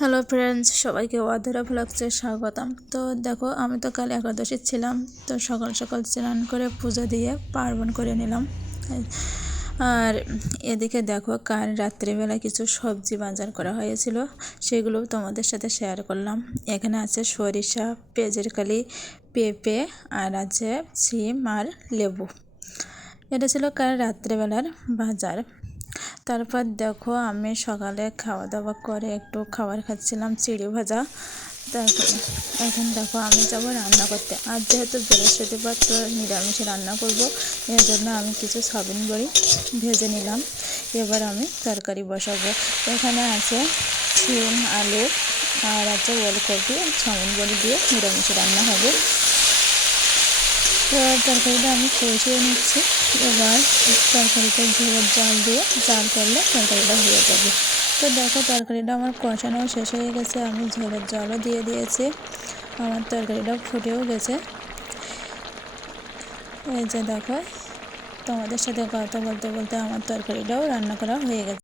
Hello friends, সবাইকে অধরা ব্লগসে স্বাগতম। তো দেখো, আমি তো কাল একাদশী ছিলাম, তো সকাল সকাল স্নান করে পুজো দিয়ে পার্বণ করে নিলাম। আর এদিকে দেখো, কাল রাত্রিবেলা কিছু সবজি বাজার করা হয়েছিল, সেগুলো তোমাদের সাথে শেয়ার করলাম। এখানে আছে সরিষা, পেঁয়াজের কালি, পেঁপে, আর আছে সিম আর লেবু। এটা ছিল কাল রাত্রিবেলার বাজার। তারপর দেখো, আমি সকালে খাওয়া দাওয়া করে একটু খাবার খাচ্ছিলাম, চিড়ি ভাজা। তারপরে এখন দেখো, আমি যাবো রান্না করতে। আর যেহেতু বৃহস্পতিবার, তো নিরামিষে রান্না করব, এর জন্য আমি কিছু সয়াবিন বড়ি ভেজে নিলাম। এবার আমি তরকারি বসাবো। এখানে আছে সিম, আলু, আর আছে ওলকপি। সয়াবিন বড়ি দিয়ে নিরামিষে রান্না হবে। তো তরকারিটা আমি কষিয়ে নিচ্ছি। এবার তরকারিতে ঝোলের জল দিয়ে জাল করলে তরকারিটা হয়ে যাবে। তো দেখো, তরকারিটা আমার কষানো শেষ হয়ে গেছে, আমি ঝোলের জলও দিয়ে দিয়েছি। আমার তরকারিটাও ফুটেও গেছে। এই যে দেখো, তোমাদের সাথে কথা বলতে বলতে আমার তরকারিটাও রান্না করা হয়ে গেছে।